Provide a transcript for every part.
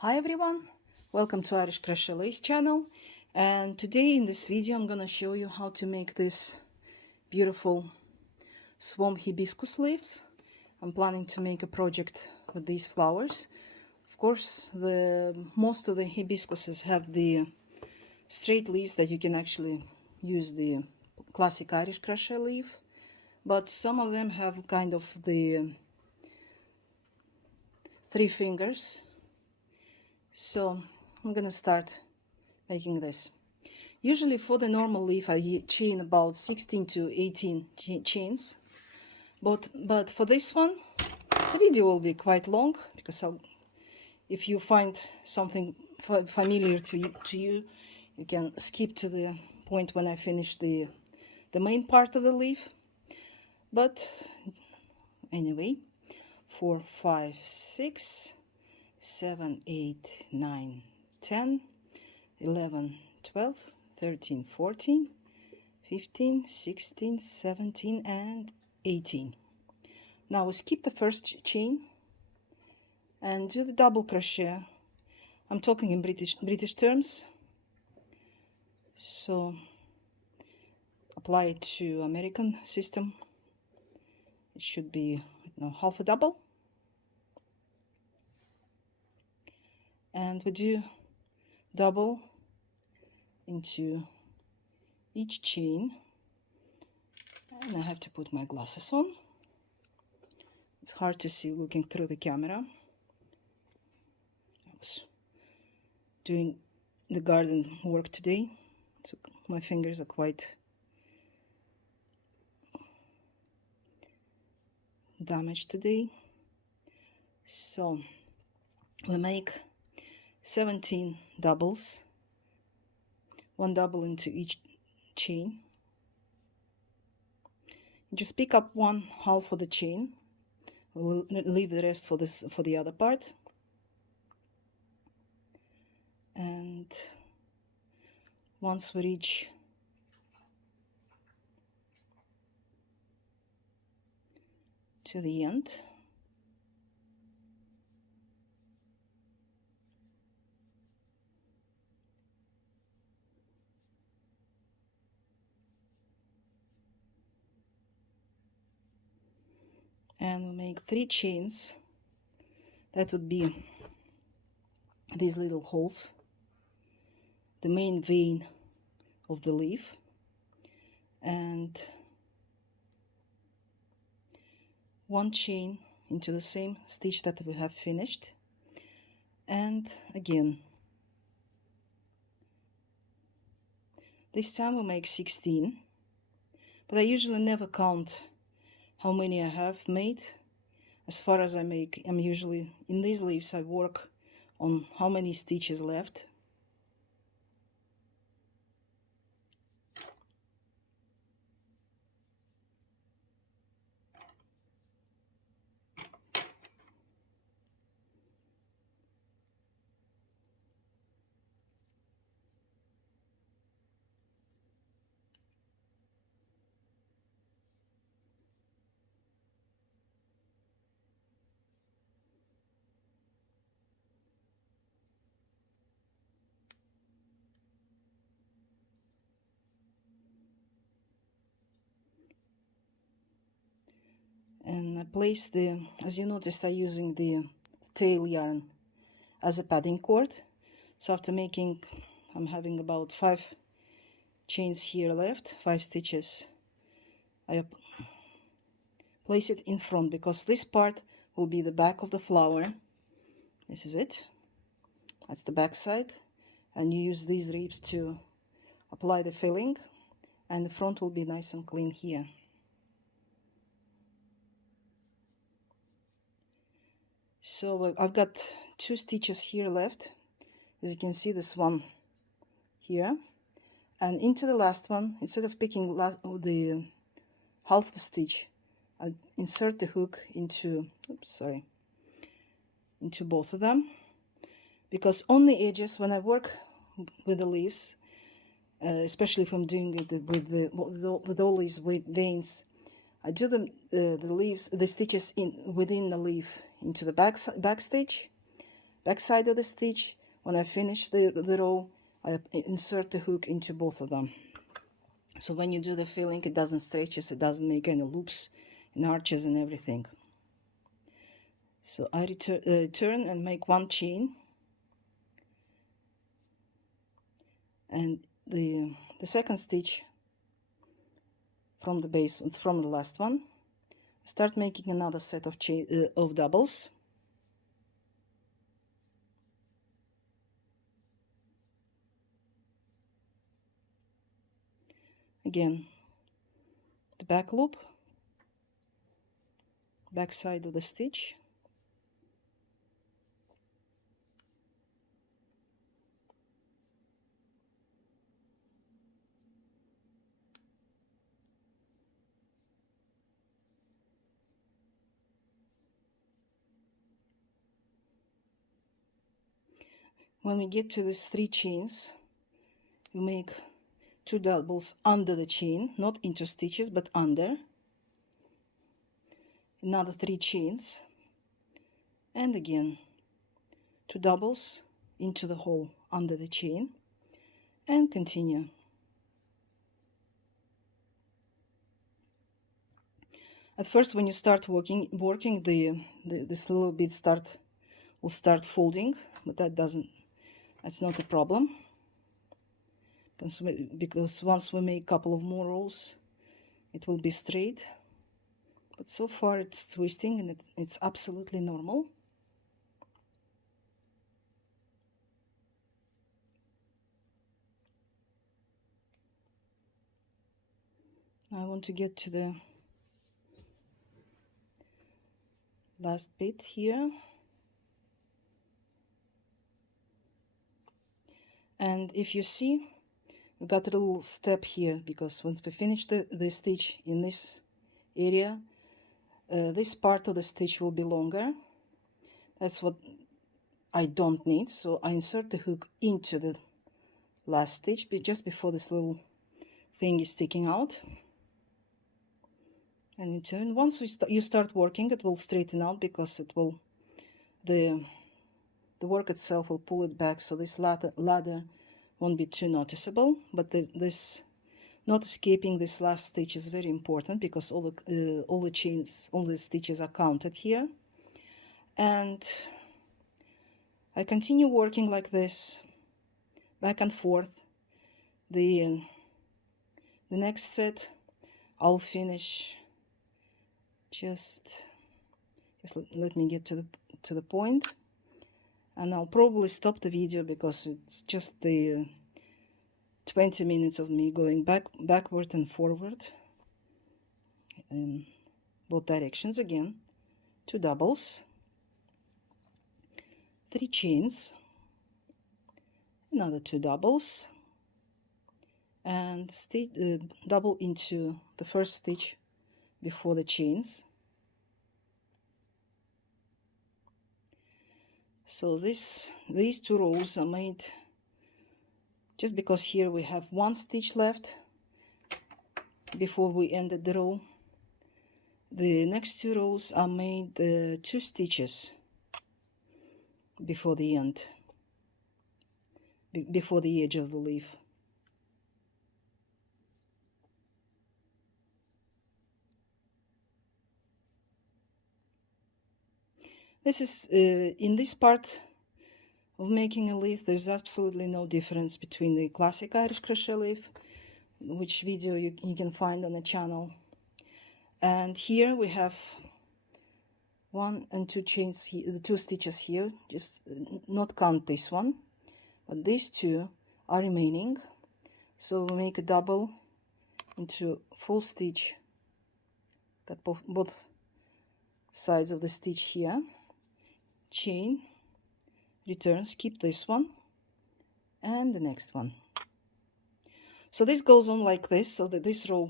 Hi everyone, welcome to Irish Crochet Lace channel, and today in this video I'm gonna show you how to make this beautiful Swamp Hibiscus leaves. I'm planning to make a project with these flowers. Of course, most of the hibiscuses have the straight leaves that you can actually use the classic Irish crochet leaf, but some of them have kind of the three fingers. So I'm gonna start making this. Usually for the normal leaf I chain about 16 to 18 chains, but for this one the video will be quite long because if you find something familiar to you, you can skip to the point when I finish the main part of the leaf. But anyway, 4, 5, 6, 7, 8, 9, 10, 11, 12, 13, 14, 15, 16, 17, and 18. Now we skip the first chain and do the double crochet. I'm talking in British terms, so apply it to American system. It should be half a double, and we do double into each chain. And I have to put my glasses on. It's hard to see looking through the camera. I was doing the garden work today, so my fingers are quite damaged today. So we make 17 doubles, one double into each chain. Just pick up one half of the chain. We'll leave the rest for the other part. And once we reach to the end, and we'll make 3 chains. That would be these little holes, the main vein of the leaf, and 1 chain into the same stitch that we have finished, and again this time we'll make 16, but I usually never count how many I have made. As far as I make, I'm usually in these leaves I work on how many stitches left. And I place as you noticed, I'm using the tail yarn as a padding cord. So after making, I'm having about 5 chains here left, 5 stitches. I place it in front because this part will be the back of the flower. This is it. That's the back side. And you use these ribs to apply the filling, and the front will be nice and clean here. So I've got 2 stitches here left, as you can see, this one here, and into the last one, instead of picking the half the stitch, I insert the hook into into both of them, because on the edges when I work with the leaves, especially if I'm doing it with all these veins, I do the stitches within the leaf into the back stitch, back side of the stitch. When I finish the row, I insert the hook into both of them. So when you do the filling, it doesn't stretch, it doesn't make any loops and arches and everything. So I turn and make one chain, and the second stitch from the base, from the last one, start making another set of doubles. Again, the back loop, back side of the stitch, when we get to these 3 chains, we make 2 doubles under the chain, not into stitches but under, another 3 chains, and again 2 doubles into the hole under the chain, and continue. At first, when you start working this little bit will start folding, but that's not a problem, because once we make a couple of more rows, it will be straight. But so far it's twisting, and it's absolutely normal. I want to get to the last bit here, and if you see, we got a little step here, because once we finish the stitch in this area, this part of the stitch will be longer. That's what I don't need, so I insert the hook into the last stitch just before this little thing is sticking out, and you turn. Once you start working, it will straighten out, because it will the work itself will pull it back, so this ladder won't be too noticeable. But this not escaping this last stitch is very important, because all the chains, all the stitches are counted here. And I continue working like this, back and forth. The next set I'll finish, just let me get to the point, and I'll probably stop the video, because it's just the 20 minutes of me going backward and forward in both directions. Again, 2 doubles, 3 chains, another 2 doubles, and double into the first stitch before the chains. So these 2 rows are made just because here we have 1 stitch left before we ended the row. The next 2 rows are made 2 stitches before the end, before the edge of the leaf. This is in this part of making a leaf, there's absolutely no difference between the classic Irish crochet leaf, which video you can find on the channel, and here we have 1 and 2 chains here, the 2 stitches here, just not count this one, but these 2 are remaining. So we make a double into full stitch, got both sides of the stitch here, chain, return, skip this one and the next one. So this goes on like this, so that this row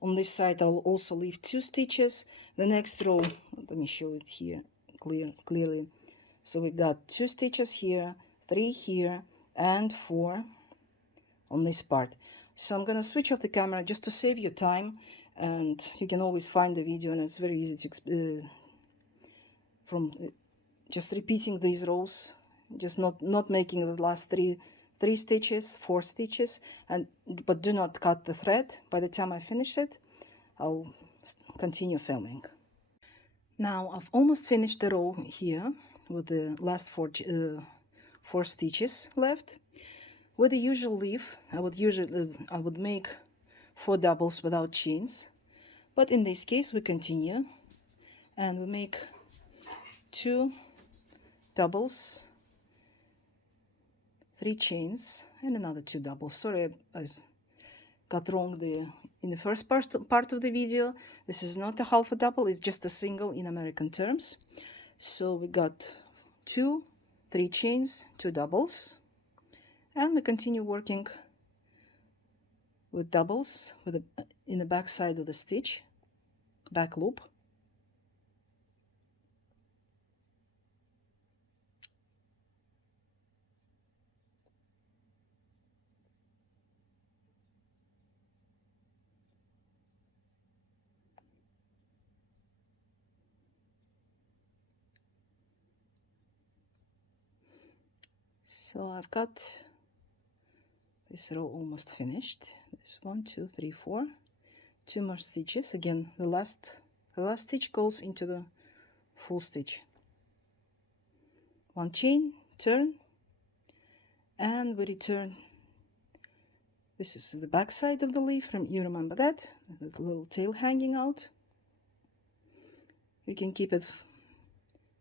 on this side I'll also leave 2 stitches. The next row, let me show it here clearly. So we got 2 stitches here, 3 here, and 4 on this part. So I'm gonna switch off the camera just to save you time, and you can always find the video, and it's very easy to just repeating these rows, just not making the last three stitches, 4 stitches, but do not cut the thread. By the time I finish it, I'll continue filming. Now I've almost finished the row here with the last 4 stitches left. With the usual leaf, I would make 4 doubles without chains, but in this case we continue and we make 2 doubles, 3 chains, and another 2 doubles. Sorry, I got wrong in the first part of the video. This is not a half a double, it's just a single in American terms. So we got 2, 3 chains, 2 doubles, and we continue working with doubles in the back side of the stitch, back loop. So I've got this row almost finished. There's 1, 2, 3, 4, 2 more stitches. Again, the last stitch goes into the full stitch. 1 chain, turn, and we return. This is the back side of the leaf. You remember that? The little tail hanging out. You can keep it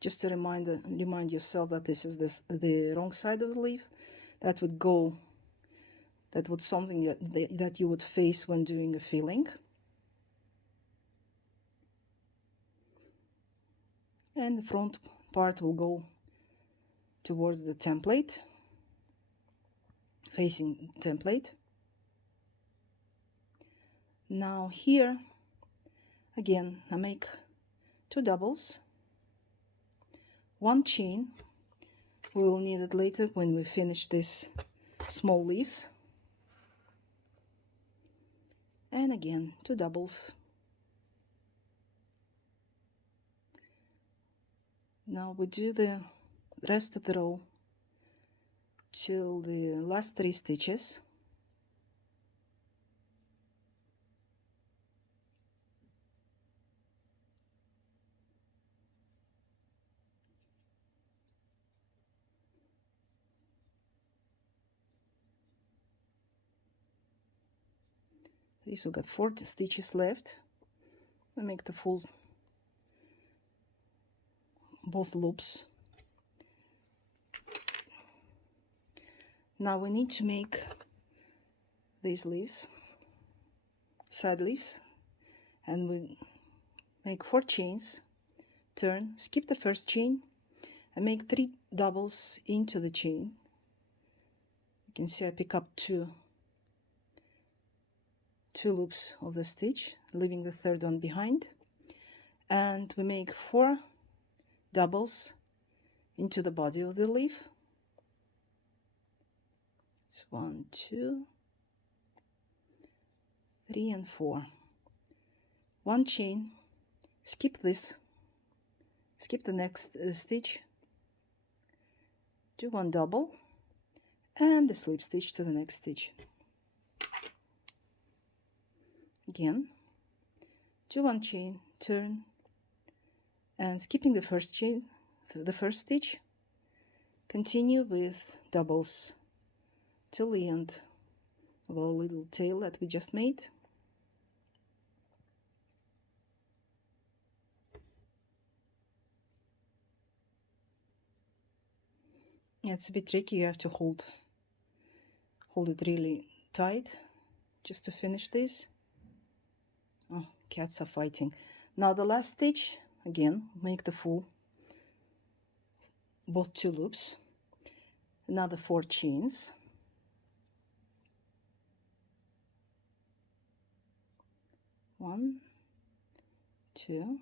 just to remind yourself that this is the wrong side of the leaf. That would something that you would face when doing a filling. And the front part will go towards the template, facing template. Now here again I make 2 doubles, 1 chain. We will need it later when we finish these small leaves. And again 2 doubles. Now we do the rest of the row till the last 3 stitches. So we've got 4 stitches left. I make the full both loops. Now we need to make these leaves, side leaves, and we make 4 chains, turn, skip the first chain, and make 3 doubles into the chain. You can see I pick up two loops of the stitch, leaving the third one behind, and we make 4 doubles into the body of the leaf. It's 1, 2, 3, and 4. 1 chain, skip this, skip the next stitch, do 1 double, and the slip stitch to the next stitch. Again, do 1 chain, turn, and skipping the first chain, the first stitch, continue with doubles till the end of our little tail that we just made. Yeah, it's a bit tricky. You have to hold it really tight just to finish this. Oh, cats are fighting. Now the last stitch, again, make the full, both 2 loops, another 4 chains, one, 2,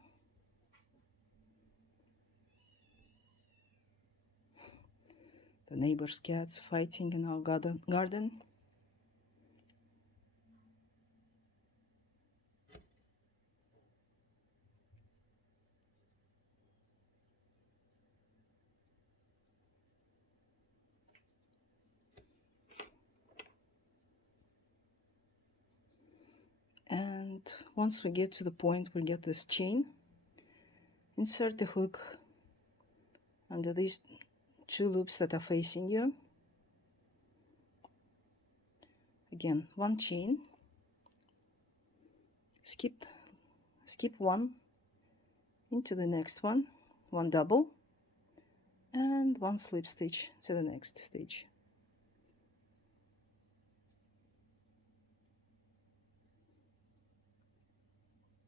the neighbor's cats fighting in our garden. once we get to the point we get this chain, insert the hook under these two loops that are facing you. Again, one chain, skip one into the next one, one double, and one slip stitch to the next stitch.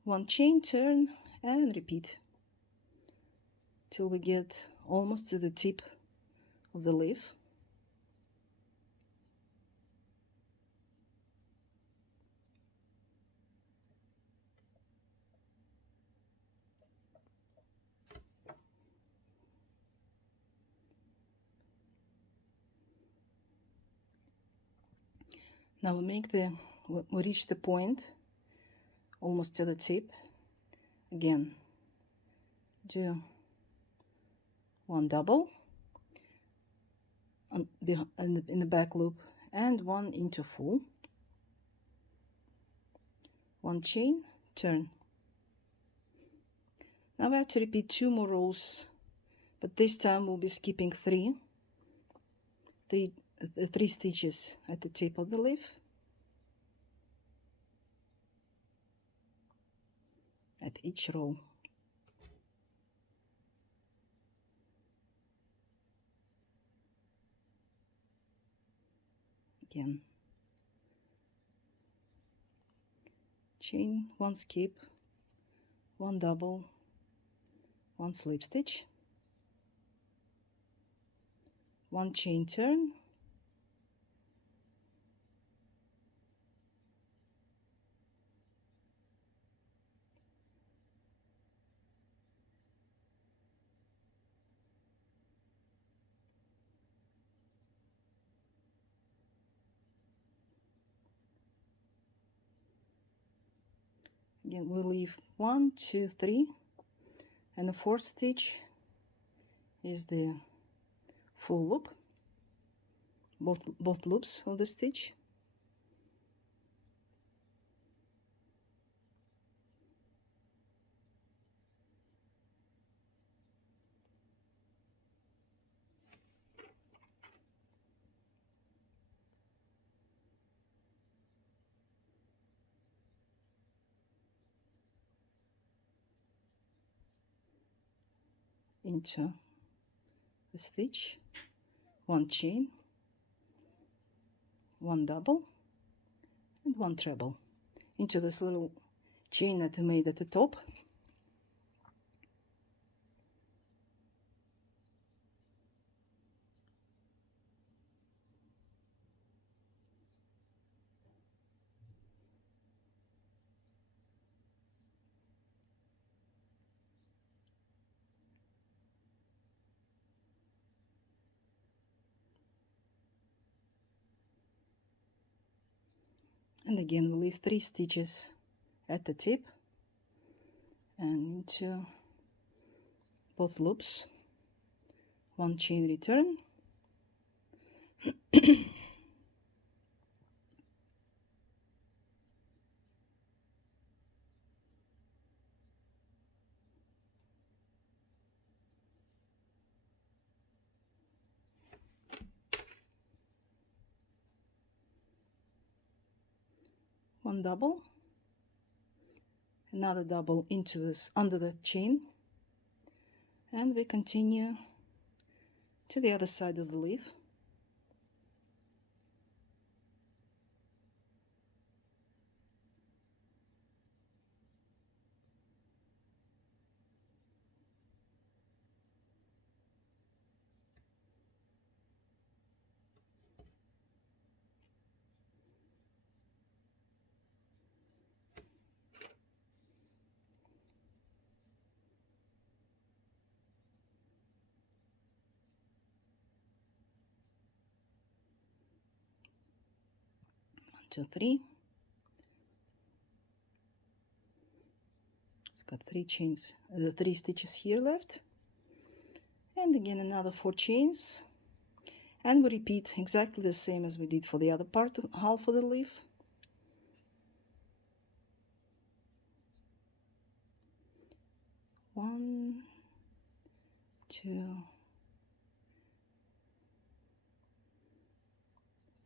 One chain, turn, and repeat till we get almost to the tip of the leaf. Now we reach the point almost to the tip. Again, do one double in the back loop and one into full, one chain, turn. Now we have to repeat 2 more rows, but this time we'll be skipping three stitches at the tip of the leaf, at each row. Again, chain, one skip, one double, one slip stitch, one chain, turn, again we leave 1, 2, 3, and the 4th stitch is the full loop, both loops of the stitch. Into the stitch, one chain, one double, and one treble into this little chain that I made at the top. And again we leave 3 stitches at the tip and into both loops, one chain, return, one double, another double into this under the chain, and we continue to the other side of the leaf. Two, three. It's got 3 chains, 3 stitches here left, and again another 4 chains, and we repeat exactly the same as we did for the other part, half of the leaf. 1, 2,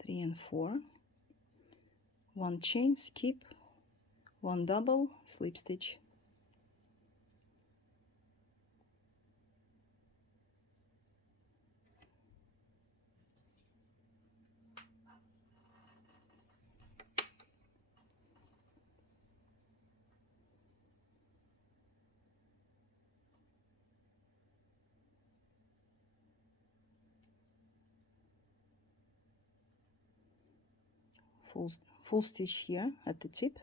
3 and 4, 1 chain, skip, 1 double, slip stitch. Full stitch here at the tip.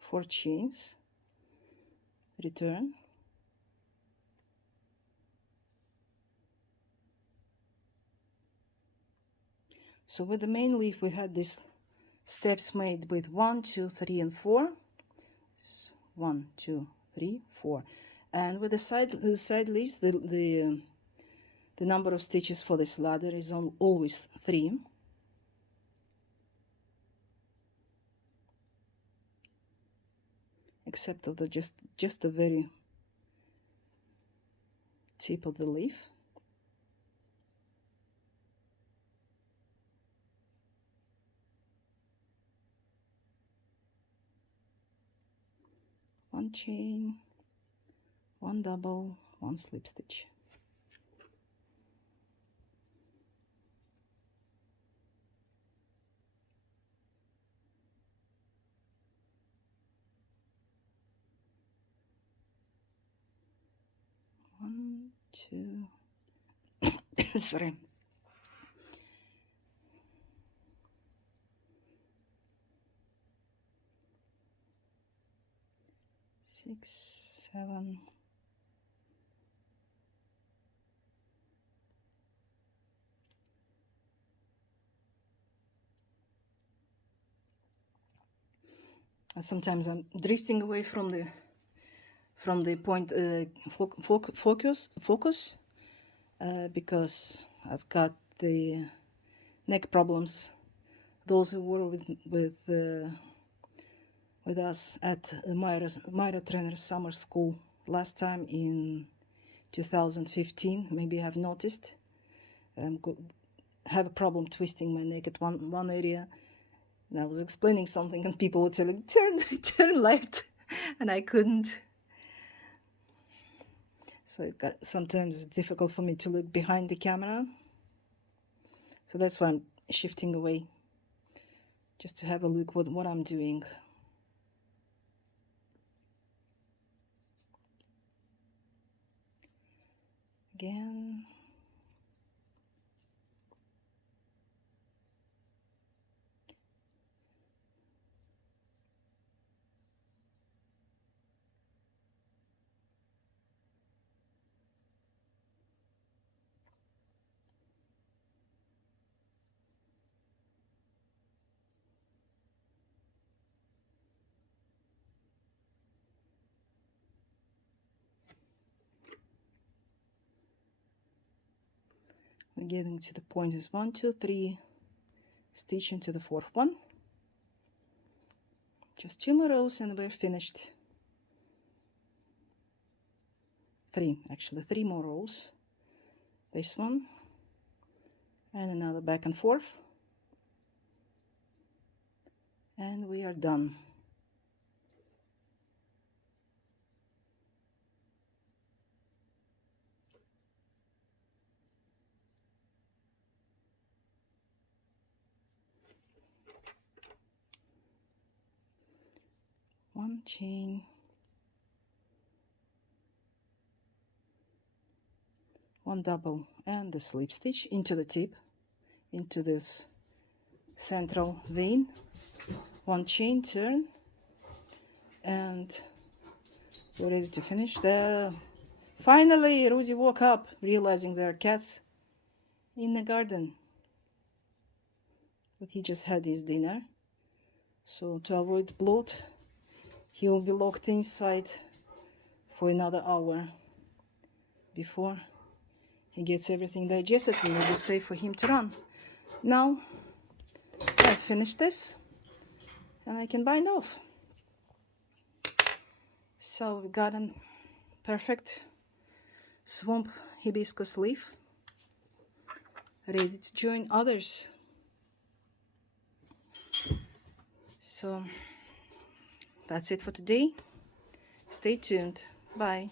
4 chains, return, so with the main leaf we had these steps made with 1, 2, 3 and 4. 1, 2, 3, 4, and with the side leaves the number of stitches for this ladder is always 3. Except of the just the very tip of the leaf. One chain, 1 double, 1 slip stitch. One, 2, sorry. 6, 7, 8. Sometimes I'm drifting away from the point focus because I've got the neck problems. Those who were with us at Myra Trainer Summer School last time in 2015 maybe have noticed have a problem twisting my neck at one area, and I was explaining something and people were telling turn left and I couldn't. So sometimes it's difficult for me to look behind the camera, so that's why I'm shifting away, just to have a look what I'm doing. Again. We're getting to the point is 1, 2, 3, stitch into the 4th one. Just 2 more rows and we're finished. 3 more rows. This one and another back and forth, and we are done. One chain, 1 double and the slip stitch into the tip, into this central vein, 1 chain, turn, and we're ready to finish. Finally Rudy woke up realizing there are cats in the garden, but he just had his dinner, so to avoid bloat he will be locked inside for another hour before he gets everything digested and it'll be safe for him to run. Now I've finished this and I can bind off. So we got a perfect swamp hibiscus leaf ready to join others. So that's it for today. Stay tuned. Bye.